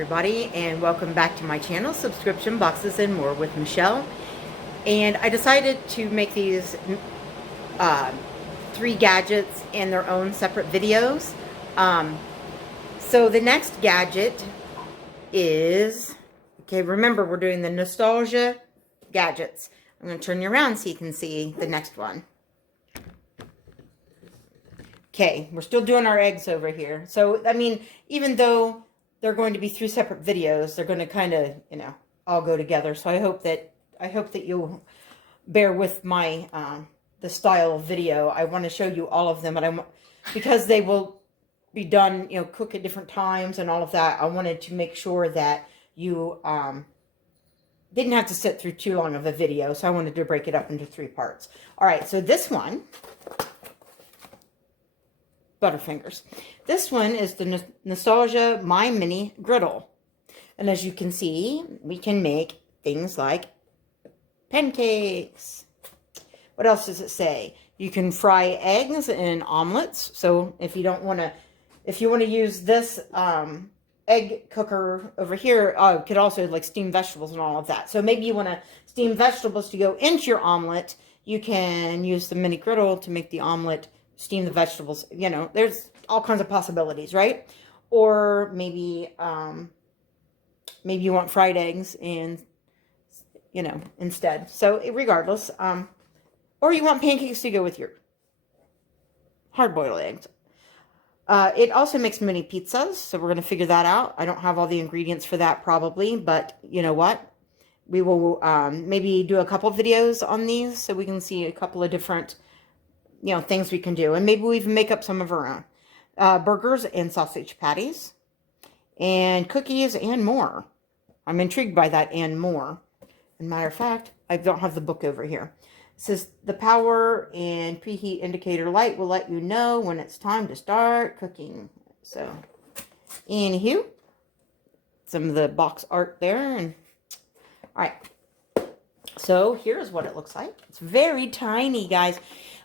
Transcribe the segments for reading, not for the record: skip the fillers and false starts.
everybody, and welcome back to my channel, Subscription Boxes and More with Michelle. And I decided to make these three gadgets in their own separate videos. So the next gadget is, okay, remember we're doing the Nostalgia gadgets. I'm going to turn you around so you can see the next one. Okay, we're still doing our eggs over here. So, I mean, even though they're going to be three separate videos, they're going to kind of, you know, all go together. So I hope that you'll bear with my the style of video. I want to show you all of them, but because they will be done, you know, cook at different times and all of that. I wanted to make sure that you didn't have to sit through too long of a video. So I wanted to break it up into three parts. All right, so this one, Butterfingers. This one is the Nostalgia MyMini Griddle. And as you can see, we can make things like pancakes. What else does it say? You can fry eggs in omelets. So if you don't want to, if you want to use this egg cooker over here, you could also like steam vegetables and all of that. So maybe you want to steam vegetables to go into your omelet. You can use the mini griddle to make the omelet, steam the vegetables. You know, there's all kinds of possibilities, right? Or maybe maybe you want fried eggs and, you know, instead. So regardless, or you want pancakes to go with your hard-boiled eggs. It also makes mini pizzas, so we're going to figure that out. I don't have all the ingredients for that probably, but you know what? We will maybe do a couple videos on these so we can see a couple of different, you know, things we can do. And maybe we even make up some of our own. Burgers and sausage patties. And cookies and more. I'm intrigued by that and more. As a matter of fact, I don't have the book over here. It says the power and preheat indicator light will let you know when it's time to start cooking. So, anywho, some of the box art there. And all right. So here's what it looks like. It's very tiny, guys.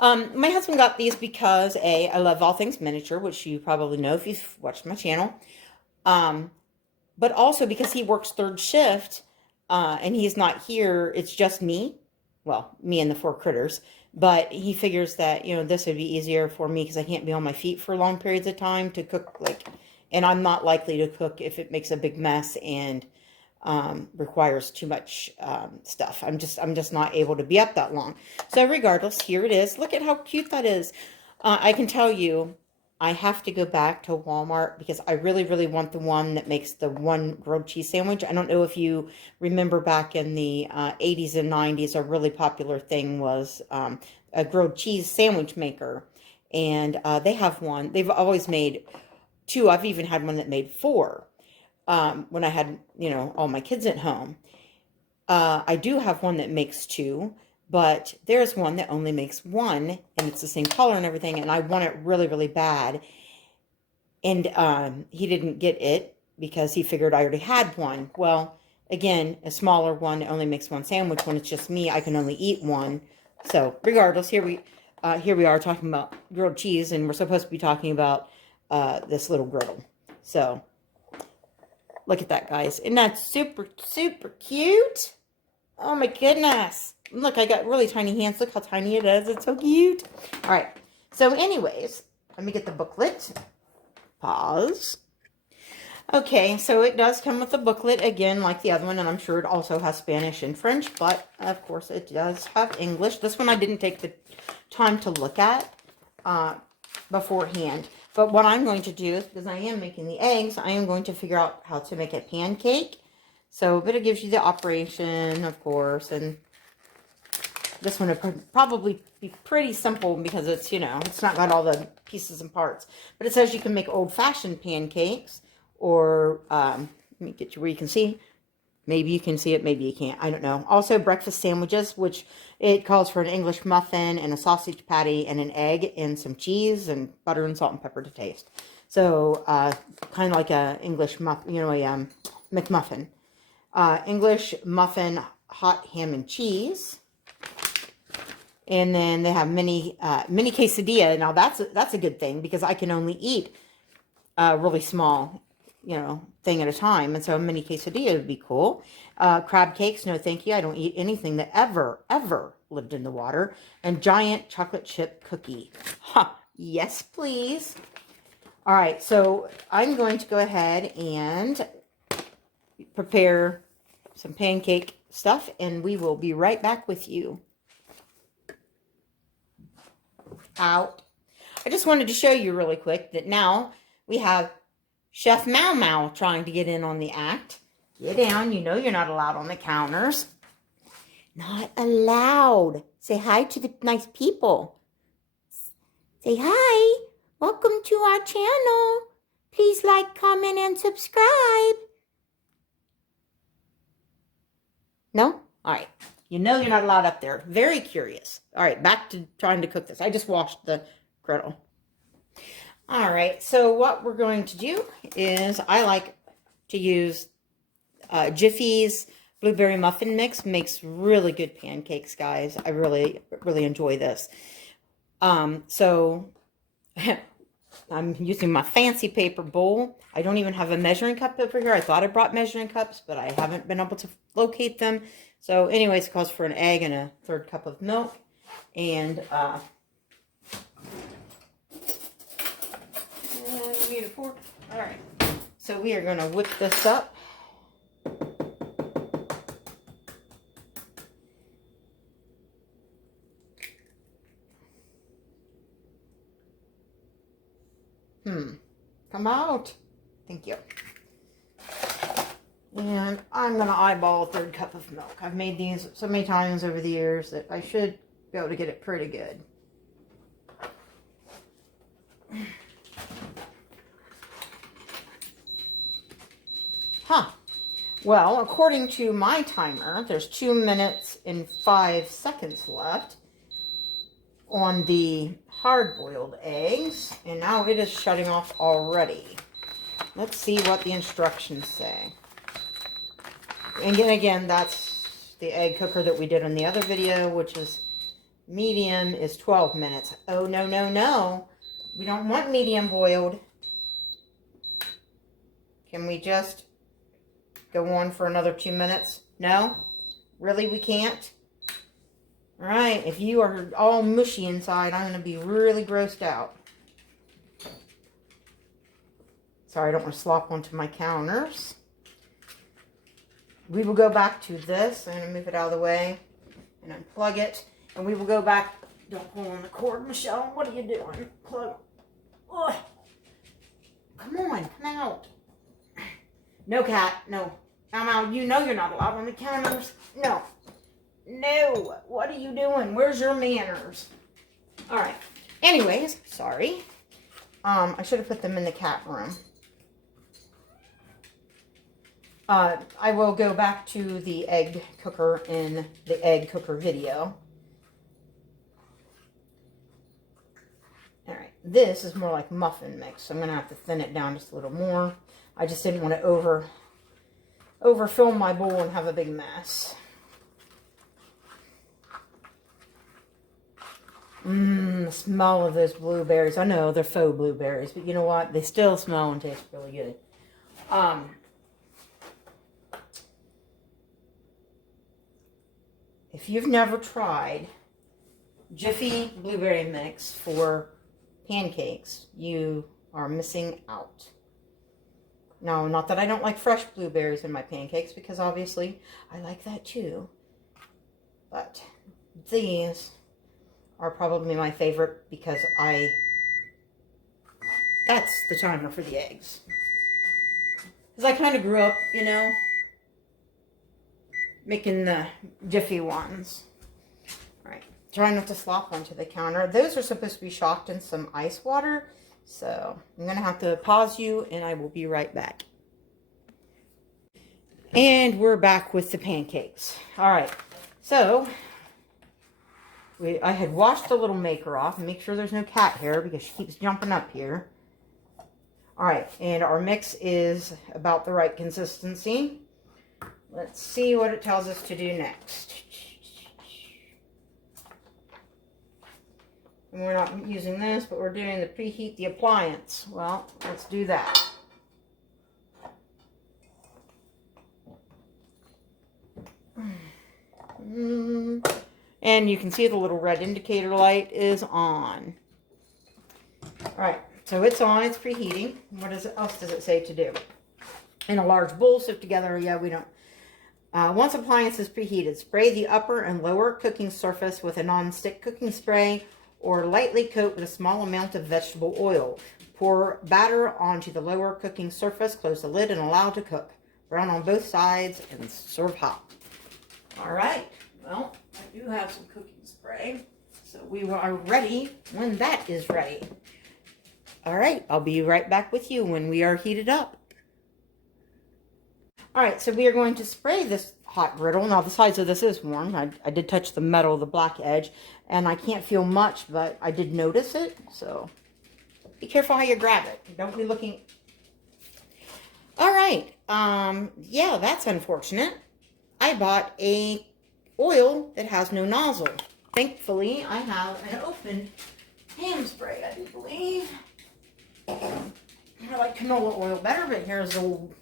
My husband got these because I love all things miniature, which you probably know if you've watched my channel. But also because he works third shift, and he's not here, it's just me. Well, me and the four critters. But he figures that, you know, this would be easier for me because I can't be on my feet for long periods of time to cook, like, and I'm not likely to cook if it makes a big mess and requires too much stuff. I'm just not able to be up that long. So regardless, here it is. Look at how cute that is. I can tell you, I have to go back to Walmart because I really, really want the one that makes the one grilled cheese sandwich. I don't know if you remember back in the 80s and 90s, a really popular thing was a grilled cheese sandwich maker. And they have one. They've always made two. I've even had one that made four when I had, you know, all my kids at home. I do have one that makes two. But there's one that only makes one, and it's the same color and everything, and I want it really, really bad. And he didn't get it because he figured I already had one. Well, again, a smaller one only makes one sandwich. When it's just me, I can only eat one. So regardless, here we are talking about grilled cheese, and we're supposed to be talking about this little griddle. So look at that, guys. Isn't that super, super cute? Oh my goodness. Look, I got really tiny hands. Look how tiny it is. It's so cute. All right. So anyways, let me get the booklet. Pause. Okay, so it does come with a booklet, again, like the other one, and I'm sure it also has Spanish and French, but of course it does have English. This one I didn't take the time to look at beforehand. But what I'm going to do is, because I am making the eggs, I am going to figure out how to make a pancake. So, but it gives you the operation, of course, and this one would probably be pretty simple because it's, you know, it's not got all the pieces and parts. But it says you can make old-fashioned pancakes, or, let me get you where you can see. Maybe you can see it, maybe you can't. I don't know. Also, breakfast sandwiches, which it calls for an English muffin and a sausage patty and an egg and some cheese and butter and salt and pepper to taste. So, kind of like a English muffin, you know, a McMuffin. English muffin, hot ham and cheese. And then they have mini quesadilla. Now that's a good thing because I can only eat really small you know, thing at a time. And so a mini quesadilla would be cool. Crab cakes, no thank you. I don't eat anything that ever lived in the water. And giant chocolate chip cookie. Ha, yes, please. All right, so I'm going to go ahead and prepare some pancake stuff, and we will be right back with you. Out. I just wanted to show you really quick that now we have Chef Mau Mau trying to get in on the act. Get down. You know you're not allowed on the counters. Not allowed. Say hi to the nice people. Say hi. Welcome to our channel. Please like, comment, and subscribe. No? All right. You know you're not allowed up there. Very curious. All right, back to trying to cook this. I just washed the griddle. All right, so what we're going to do is I like to use Jiffy's blueberry muffin mix. Makes really good pancakes, guys. I really enjoy this. So I'm using my fancy paper bowl. I don't even have a measuring cup over here. I thought I brought measuring cups, but I haven't been able to locate them. So anyways, it calls for an egg and a 1/3 cup of milk. And I need a fork. All right. So we are going to whip this up. Come out. Thank you. And I'm going to eyeball a 1/3 cup of milk. I've made these so many times over the years that I should be able to get it pretty good. Huh. Well, according to my timer, there's 2 minutes and 5 seconds left on the hard-boiled eggs, and now it is shutting off already. Let's see what the instructions say. And again, that's the egg cooker that we did in the other video, which is medium is 12 minutes. Oh, no, no, no. We don't want medium boiled. Can we just go on for another 2 minutes? No? Really, we can't? All right, if you are all mushy inside, I'm going to be really grossed out. Sorry, I don't want to slop onto my counters. We will go back to this. I'm going to move it out of the way and unplug it. And we will go back. Don't pull on the cord, Michelle. What are you doing? Plug. Ugh. Come on, come out. No, cat, no. I'm out. You know you're not allowed on the counters. No. No. What are you doing? Where's your manners? All right. Anyways, sorry. I should have put them in the cat room. I will go back to the egg cooker in the egg cooker video. All right. This is more like muffin mix, so I'm going to have to thin it down just a little more. I just didn't want to overfill my bowl and have a big mess. The smell of those blueberries. I know they're faux blueberries, but you know what? They still smell and taste really good. If you've never tried Jiffy blueberry mix for pancakes, you are missing out. No, not that I don't like fresh blueberries in my pancakes, because obviously I like that too. But these are probably my favorite because that's the timer for the eggs. Because I kind of grew up, you know, making the Jiffy ones. All right, try not to slop onto the counter. Those are supposed to be shocked in some ice water. So I'm going to have to pause you and I will be right back. And we're back with the pancakes. All right, so I had washed the little maker off and make sure there's no cat hair because she keeps jumping up here. All right, and our mix is about the right consistency. Let's see what it tells us to do next. And we're not using this, but we're doing the Preheat the Appliance. Well, let's do that. And you can see the little red indicator light is on. All right, so it's on, it's preheating. What else does it say to do? In a large bowl, sift together, yeah, we don't. Once appliance is preheated, spray the upper and lower cooking surface with a non-stick cooking spray or lightly coat with a small amount of vegetable oil. Pour batter onto the lower cooking surface, close the lid, and allow to cook. Brown on both sides and serve hot. All right, well, I do have some cooking spray, so we are ready when that is ready. All right, I'll be right back with you when we are heated up. All right, so we are going to spray this hot griddle. Now, the sides of this is warm. I did touch the metal, the black edge, and I can't feel much, but I did notice it. So be careful how you grab it. Don't be looking. All right. Yeah, that's unfortunate. I bought a oil that has no nozzle. Thankfully, I have an open ham spray, I do believe. I like canola oil better, but here's old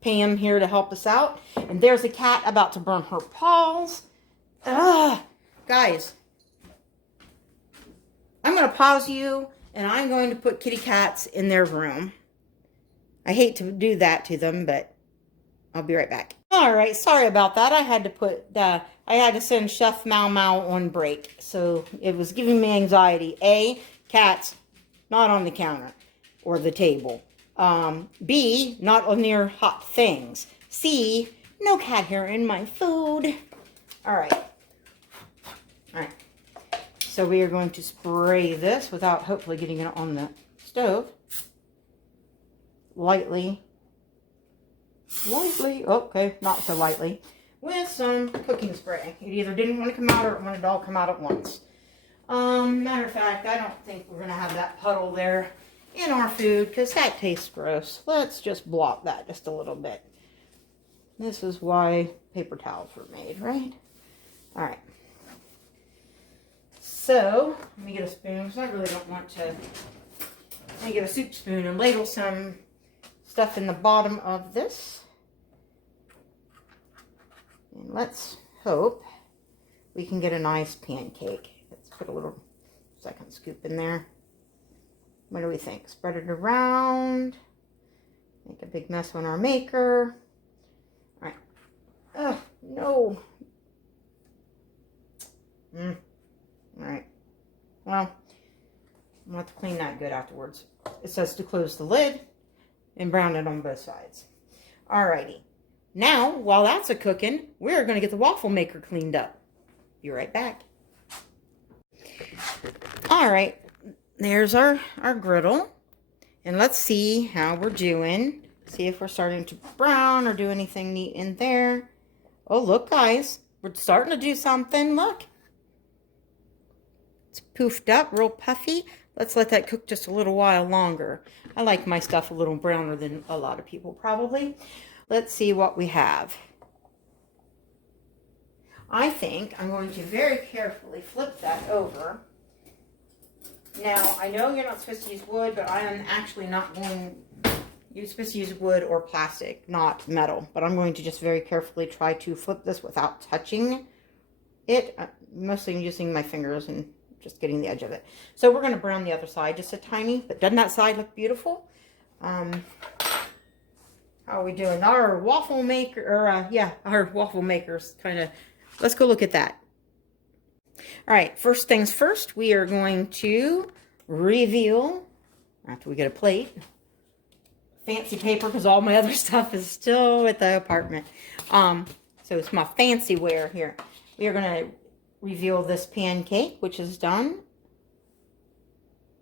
Pam here to help us out. And there's a cat about to burn her paws. Ugh. Guys, I'm going to pause you, and I'm going to put kitty cats in their room. I hate to do that to them, but I'll be right back. All right, sorry about that. I had to send Chef Mau Mau on break, so it was giving me anxiety. A, cats not on the counter or the table. B, not near hot things. C, no cat hair in my food. All right. All right. So we are going to spray this without hopefully getting it on the stove. Lightly. Okay, not so lightly. With some cooking spray. It either didn't want to come out or it wanted to all come out at once. Matter of fact, I don't think we're going to have that puddle there in our food because that tastes gross. Let's just block that just a little bit. This is why paper towels were made, right? All right. So, let me get a spoon because I really don't want to. Let me get a soup spoon and ladle some stuff in the bottom of this. And let's hope we can get a nice pancake. Let's put a little second scoop in there. What do we think? Spread it around. Make a big mess on our maker. All right. Oh, no. All right. Well, I'm going to have to clean that good afterwards. It says to close the lid and brown it on both sides. Alrighty. Now, while that's a-cooking, we're going to get the waffle maker cleaned up. Be right back. Alright. There's our griddle. And let's see how we're doing. See if we're starting to brown or do anything neat in there. Oh, look, guys. We're starting to do something. Look. It's poofed up, real puffy. Let's let that cook just a little while longer. I like my stuff a little browner than a lot of people probably. Let's see what we have. I think I'm going to very carefully flip that over. Now, I know you're not supposed to use wood, but I am actually not going... You're supposed to use wood or plastic, not metal. But I'm going to just very carefully try to flip this without touching it. Mostly using my fingers and just getting the edge of it. So we're going to brown the other side just a tiny, but doesn't that side look beautiful? How are we doing? Our waffle maker, or yeah, our waffle maker's kind of, let's go look at that. All right, first things first, we are going to reveal, after we get a plate, fancy paper, because all my other stuff is still at the apartment. So it's my fancy ware here. We are going to reveal this pancake, which is done.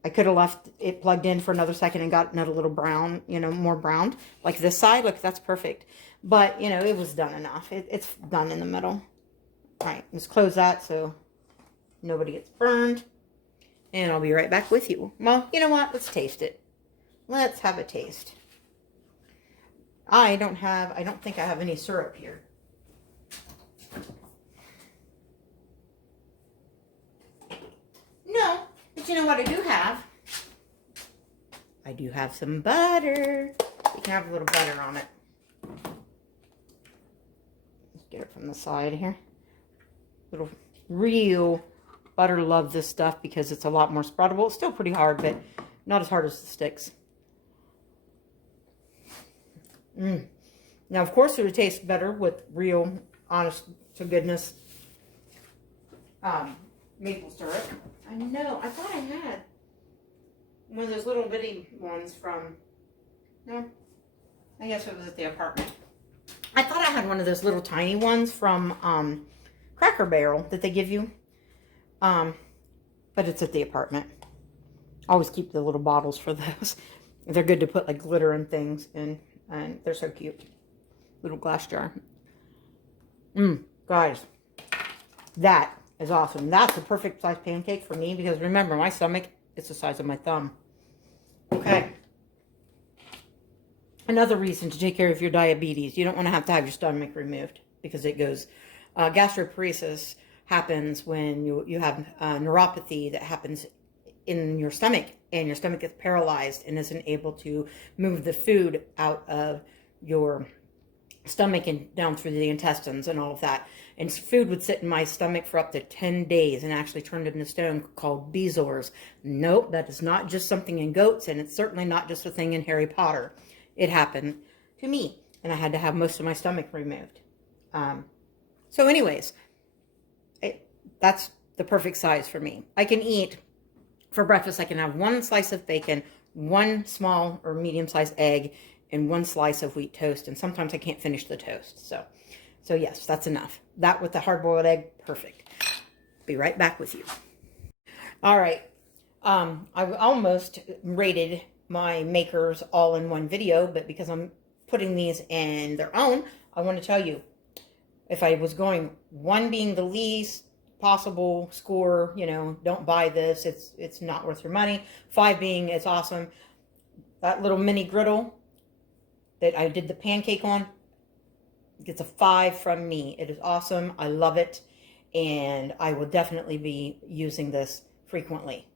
I could have left it plugged in for another second and gotten it a little brown, you know, more browned. Like this side, look, that's perfect. But, you know, it was done enough. It's done in the middle. All right, let's close that so nobody gets burned. And I'll be right back with you. Well, you know what? Let's taste it. Let's have a taste. I don't think I have any syrup here. No, but you know what I do have? I do have some butter. You can have a little butter on it. Let's get it from the side here. Little real butter. Love this stuff because it's a lot more spreadable. It's still pretty hard, but not as hard as the sticks. Now, of course, it would taste better with real, honest to goodness maple syrup. I know. I thought I had one of those little bitty ones from, no, I guess it was at the apartment. I thought I had one of those little tiny ones from Cracker Barrel that they give you. But it's at the apartment. I always keep the little bottles for those. They're good to put like glitter and things in, and they're so cute. Little glass jar. Guys, that is awesome. That's a perfect size pancake for me because remember, my stomach is the size of my thumb. Okay. Another reason to take care of your diabetes. You don't want to have your stomach removed because it goes, gastroparesis happens when you have neuropathy that happens in your stomach, and your stomach gets paralyzed and isn't able to move the food out of your stomach and down through the intestines and all of that. And food would sit in my stomach for up to 10 days and actually turned into stone, called Bezors. Nope, that is not just something in goats, and it's certainly not just a thing in Harry Potter. It happened to me, and I had to have most of my stomach removed. So anyways, that's the perfect size for me. I can eat, for breakfast, I can have one slice of bacon, one small or medium-sized egg, and one slice of wheat toast, and sometimes I can't finish the toast. So yes, that's enough. That with the hard-boiled egg, perfect. Be right back with you. All right, I almost rated my makers all in one video, but because I'm putting these in their own, I want to tell you, if I was going 1 being the least possible score, you know, don't buy this, it's not worth your money, 5 being it's awesome, that little mini griddle that I did the pancake on gets a 5 from me. It is awesome. I love it, and I will definitely be using this frequently.